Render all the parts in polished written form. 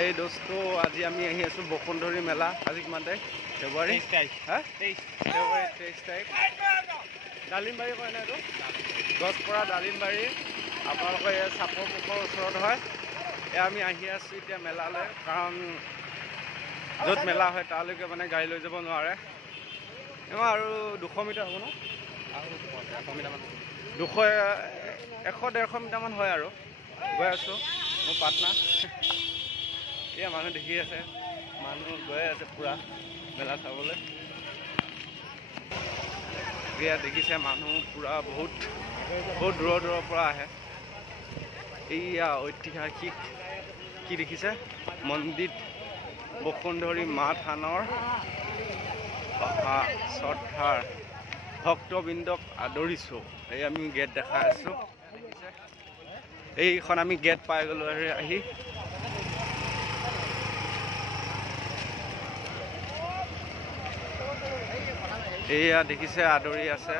এই দোস্তো আজি আমি আহি আছো বসুন্ধৰী মেলা। আজি কিমান তাৰিখ? ফেব্ৰুৱাৰী 23 তাৰিখ। ফেব্ৰুৱাৰী 23 তাৰিখ। ডালিমবাৰী কয় না এইটো? গছপৰা ডালিমবাৰী। আপোনালোকৰ এই চাপৰ মুখৰ ওচৰত হয়। আমি আহি আছো এতিয়া মেলালৈ, কাৰণ য'ত মেলা হয় তালৈকে মানে গাড়ী লৈ যাব নোৱাৰে। আৰু 200 মিটাৰ হ'ব ন? আৰু 100 মিটাৰমান 100-150 মিটাৰমান হয় আৰু গৈ আছোঁ। মোৰ পাটনা এয়া মানুহ দেখি আছে, মানুহ গৈ আছে পুৰা মেলা চাবলৈ। এয়া দেখিছে মানুহ পুৰা বহুত দূৰৰ পৰা আহে। এইয়া ঐতিহাসিক কি দেখিছে? মন্দিৰ বসুন্ধৰী মা থানৰ শ্ৰদ্ধাৰ ভক্তবৃন্দক আদৰিছোঁ। এই আমি গেট দেখাই আছোঁ, দেখিছে? এইখন আমি গেট পাই গ'লোঁ আহি। এয়া দেখিছে আদৰি আছে,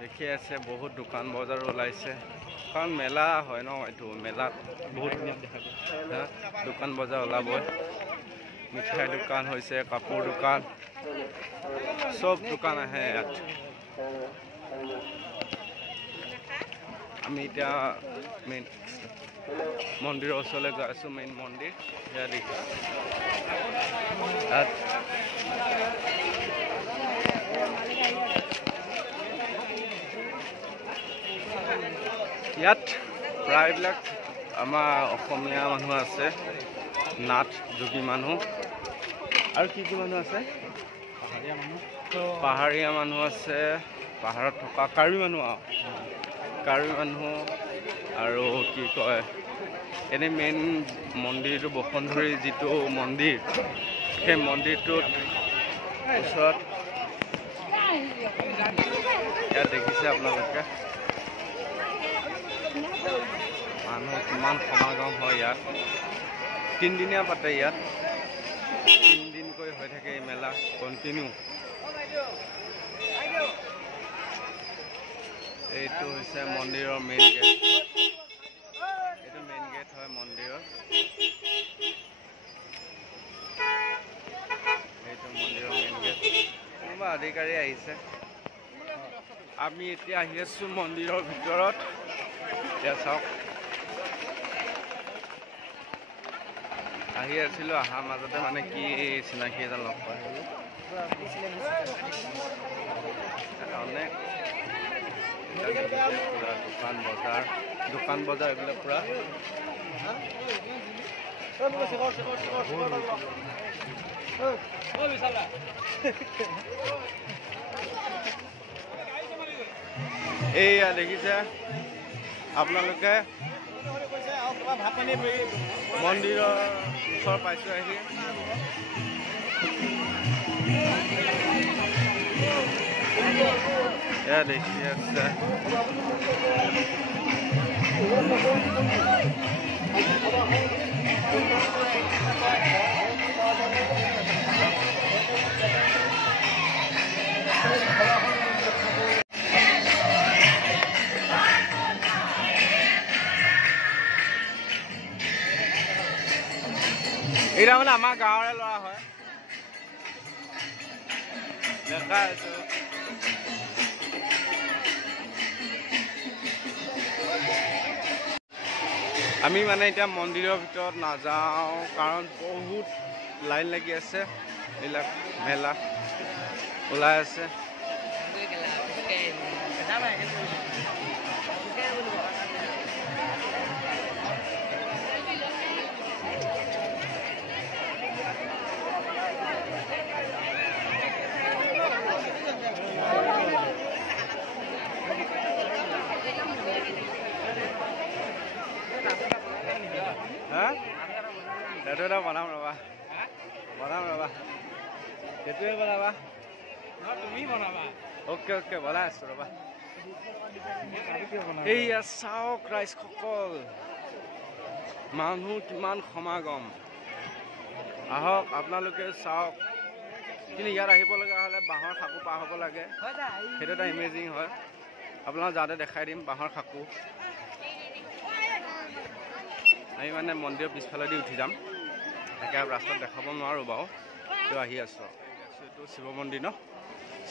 দেখি আছে। বহুত দোকান বজাৰ ওলাইছে, কাৰণ মেলা হয় ন, এইটো মেলাত বহুত দোকান বজাৰ ওলাবই। মিঠাই দোকান হৈছে, কাপোৰ দোকান, চব দোকান আহে ইয়াত। আমি এতিয়া মেইন মন্দিৰৰ ওচৰলৈ গৈ আছোঁ। মেইন মন্দিৰ সেয়া দেখিছোঁ। ইয়াত প্ৰায়বিলাক আমাৰ অসমীয়া মানুহ আছে, নাথ যোগী মানুহ, আৰু কি মানুহ আছে? পাহাৰীয়া মানুহ আছে, পাহাৰত থকা কাৰ্বি মানুহ আৰু কি কয়, এনেই মেইন মন্দিৰটো বসুন্ধৰী যিটো মন্দিৰ, সেই মন্দিৰটোত ওচৰত ইয়াত দেখিছে আপোনালোকে মানুহ কিমান সমাগম হয় ইয়াত। 3 দিনীয়া পাতে ইয়াত, 3 দিনকৈ হৈ থাকে এই মেলা কণ্টিনিউ। এইটো হৈছে মন্দিৰৰ মেইন গেট, এইটো মেইন গেট হয় মন্দিৰৰ। এইটো মন্দিৰৰ মেইন গেট। কোনোবা অধিকাৰী আহিছে। আমি এতিয়া আহি আছোঁ মন্দিৰৰ ভিতৰত। এতিয়া চাওক, আহি আছিলোঁ, অহাৰ মাজতে মানে কি চিনাকি এজন লগ পাই গ'লোঁ। অনেক পুৰা দোকান বজাৰ এইবিলাক পুৰা। এইয়া দেখিছে আপোনালোকে, মন্দিৰৰ ওচৰ পাইছোঁ আহি। এয়া দেখি আছে এইটা মানে আমাৰ গাঁৱৰে ল'ৰা হয়, দেখা আছো। আমি মানে এতিয়া মন্দিৰৰ ভিতৰত নাযাওঁ, কাৰণ বহুত লাইন লাগি আছে। এইবিলাক মেলা ওলাই আছে। সেইটো এটা বনাম ৰবা, সেইটোৱে বনাবা। তুমি বনাবা? অ'কে বনাই আছো ৰবা। এইয়া চাওক ৰাইজসকল, মানুহ কিমান সমাগম। আহক আপোনালোকে চাওক। কিন্তু ইয়াত আহিব লগা হ'লে বাঁহৰ সাঁকো পাৰ হ'ব লাগে, সেইটো এটা ইমেজিং হয়। আপোনালোক যাওঁতে দেখাই দিম বাঁহৰ সাঁকো। আমি মানে মন্দিৰৰ পিছফালেদি উঠি যাম তাকে ৰাস্তাত দেখাব নোৱাৰোঁ বাৰু তো আহি আছোঁ এইটো শিৱ মন্দিৰ ন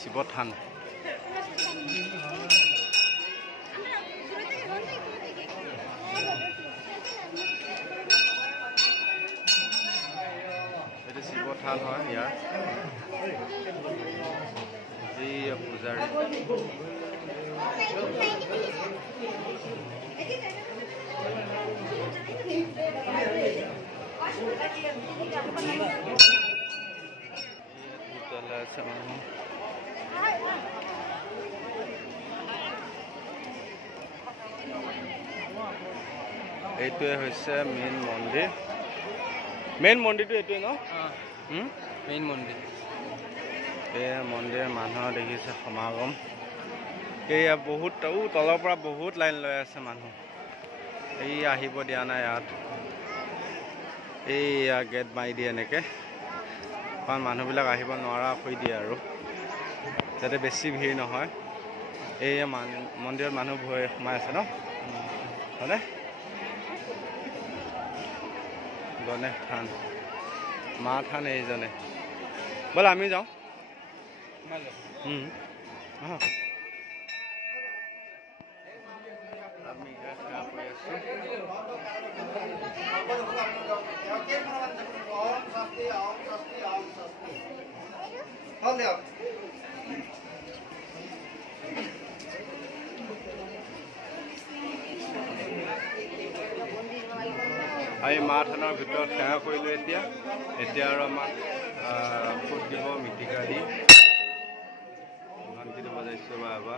শিৱ থান এইটো শিৱ থান হয় ইয়াৰ এই পূজাৰী এইটোৱে হৈছে মেইন মন্দিৰটো এইটোৱে ন মেইন মন্দিৰ এই মন্দিৰ মানুহৰ দেখিছে সমাগম এইয়া বহুত তলৰ পৰা বহুত লাইন লৈ আছে মানুহ এই আহিব দিয়া নাই ইয়াত এইয়া গেট মাৰি দিয়ে এনেকৈ কাৰণ মানুহবিলাক আহিব নোৱাৰা কৰি দিয়ে আৰু যাতে বেছি ভিৰ নহয় এই মন্দিৰত মানুহ ভয় সোমাই আছে ন হয়নে গণেশ থান মা থান এইজনে ব'ল আমি যাওঁ আমি সেৱা কৰি আছোঁ আমি মা থানৰ ভিতৰত সেৱা কৰিলোঁ এতিয়া আৰু আমাক ফুট দিব মিটিকা দি ঘণ্টিটো বজাইছোঁ বা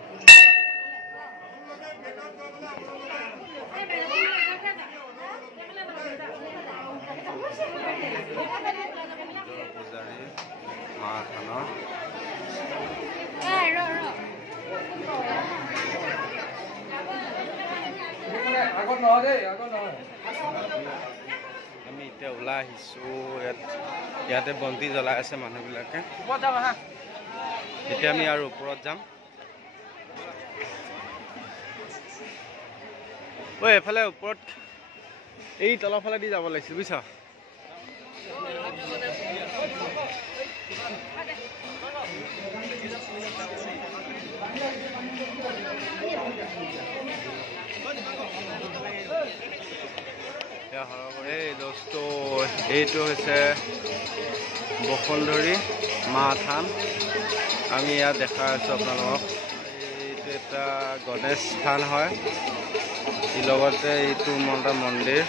পূজাৰী মা থানৰ আমি এতিয়া ওলাই আহিছোঁ ইয়াতে বন্তি জ্বলাই আছে মানুহবিলাকে এতিয়া আমি আৰু ওপৰত যাম ঐ এফালে ওপৰত এই তলৰ ফালে দি যাব লাগিছিল বুজিছ এই দোস্ত এইটো হৈছে বসুন্ধৰী মা থান আমি ইয়াত দেখাই আছোঁ আপোনালোকক এইটো এটা গণেশ থান হয় লগতে এইটো মন্দিৰ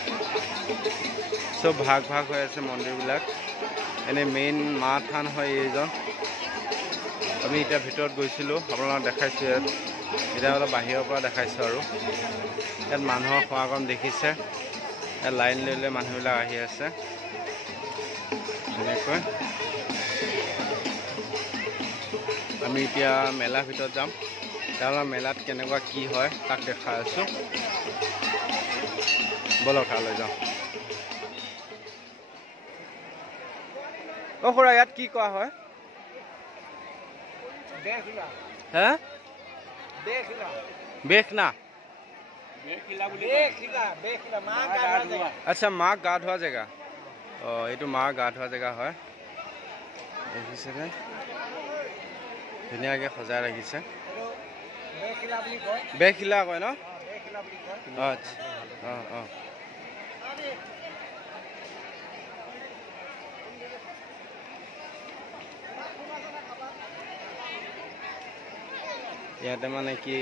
চব ভাগ হৈ আছে মন্দিৰবিলাক এনে মেইন মা থান হয় এইজন আমি এতিয়া ভিতৰত গৈছিলোঁ আপোনালোকক দেখাইছোঁ ইয়াত এতিয়া অলপ বাহিৰৰ পৰা দেখাইছোঁ আৰু ইয়াত মানুহৰ সমাগম দেখিছে ইয়াত লাইন লৈ মানুহবিলাক আহি আছে এনেকৈ আমি এতিয়া মেলাৰ ভিতৰত যাম তেওঁলোকৰ মেলাত কেনেকুৱা কি হয় তাক দেখাই আছোঁ ব'লক তালৈ যাওঁ অ খুৰা ইয়াত কি কোৱা হয় হে বেখনা আচ্ছা মাক গা ধোৱা জেগা অঁ এইটো মাক গা ধোৱা জেগা হয় দেখিছেনে ধুনীয়াকৈ সজাই ৰাখিছে বেখিলা কয় ন আচ্ছা অঁ ইয়াতে মানে কি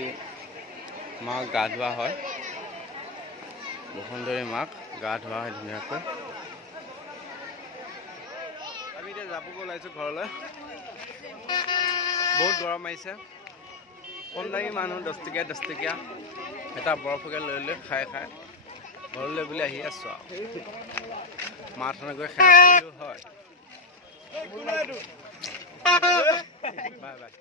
মাক গা ধোৱা হয় বসুন্ধৰী মাক গা ধোৱা হয় ধুনীয়াকৈ আমি এতিয়া যাবগৈ ওলাইছোঁ ঘৰলৈ বহুত গৰম আহিছে কম দামী মানুহ 10 টকীয়া এটা বৰফকে লৈ খাই ঘৰলৈ বুলি আহি আছোঁ আৰু মা থানত গৈ খাই হয় বাই